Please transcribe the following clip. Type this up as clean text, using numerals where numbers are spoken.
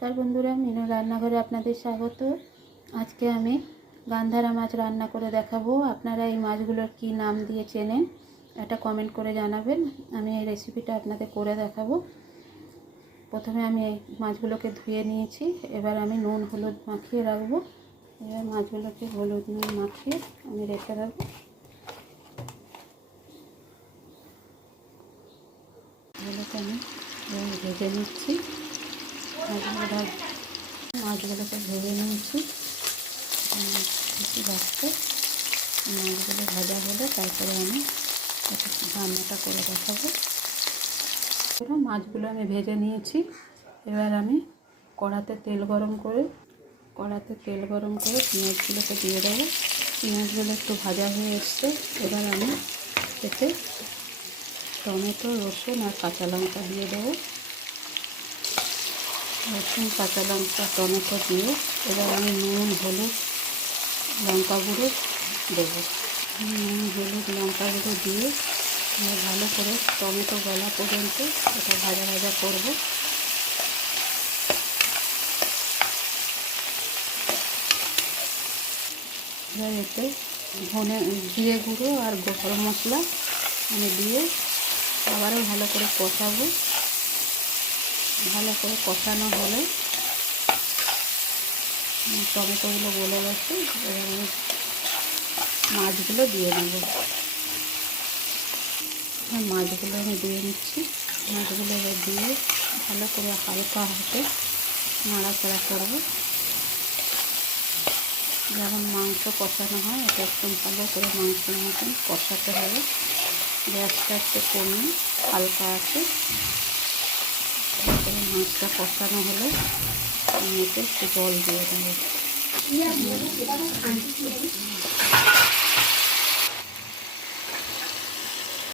নমস্কার বন্ধুরা, মিনু রান্নাঘরে আপনাদের স্বাগত। আজকে আমি গান্ধারা মাছ রান্না করে দেখাবো। আপনারা এই মাছগুলোর কি নাম দিয়ে চেনেন এটা কমেন্ট করে জানাবেন। আমি এই রেসিপিটা আপনাদের করে দেখাবো। প্রথমে আমি এই মাছগুলোকে ধুয়ে নিয়েছি। এবার আমি নুন হলুদ মাখিয়ে রাখবো। এবার মাছগুলোকে হলুদ নুন মাখিয়ে আমি রেখে দেবো। এগুলোকে আমি ভেজে নিচ্ছি। মাছগুলোকে ভেজে নিয়েছি। মাছগুলো ভাজা হলে তারপরে আমি রান্নাটা করে দেখাবো। মাছগুলো আমি ভেজে নিয়েছি। এবার আমি কড়াতে তেল গরম করে পেঁয়াজগুলোকে দিয়ে দেবো। পেঁয়াজগুলো একটু ভাজা হয়ে এসছে। এবার আমি এতে টমেটো, রসুন আর কাঁচা লঙ্কা দিয়ে দেবো। রসুন, কাঁচা লঙ্কা, টমেটো দিয়ে এবার আমি নুন, হলুদ, লঙ্কা গুঁড়ো দেবো। নুন, হলুদ, লঙ্কা গুঁড়ো দিয়ে ভালো করে টমেটো গলা পর্যন্ত এটা ভাজা ভাজা করবো। এবার এতে জিরে গুঁড়ো আর গরম মশলা আমি দিয়ে আবারও ভালো করে কষাবো। ভালো করে কষানো হলে টমেটোগুলো গলে গেছে। এবার আমি মাছগুলো দিয়ে নেব। মাছগুলো আমি দিয়ে নিচ্ছি। মাছগুলো এবার দিয়ে ভালো করে হালকা হাতে নাড়াচাড়া করব। যেমন মাংস কষানো হয় এটা একটু ভালো করে মাংসের মতন কষাতে হবে। গ্যাসটা একটু কমিয়ে হালকা আছে মাছটা কষানো হলে আমি এতে একটু জল দিয়ে দেবো।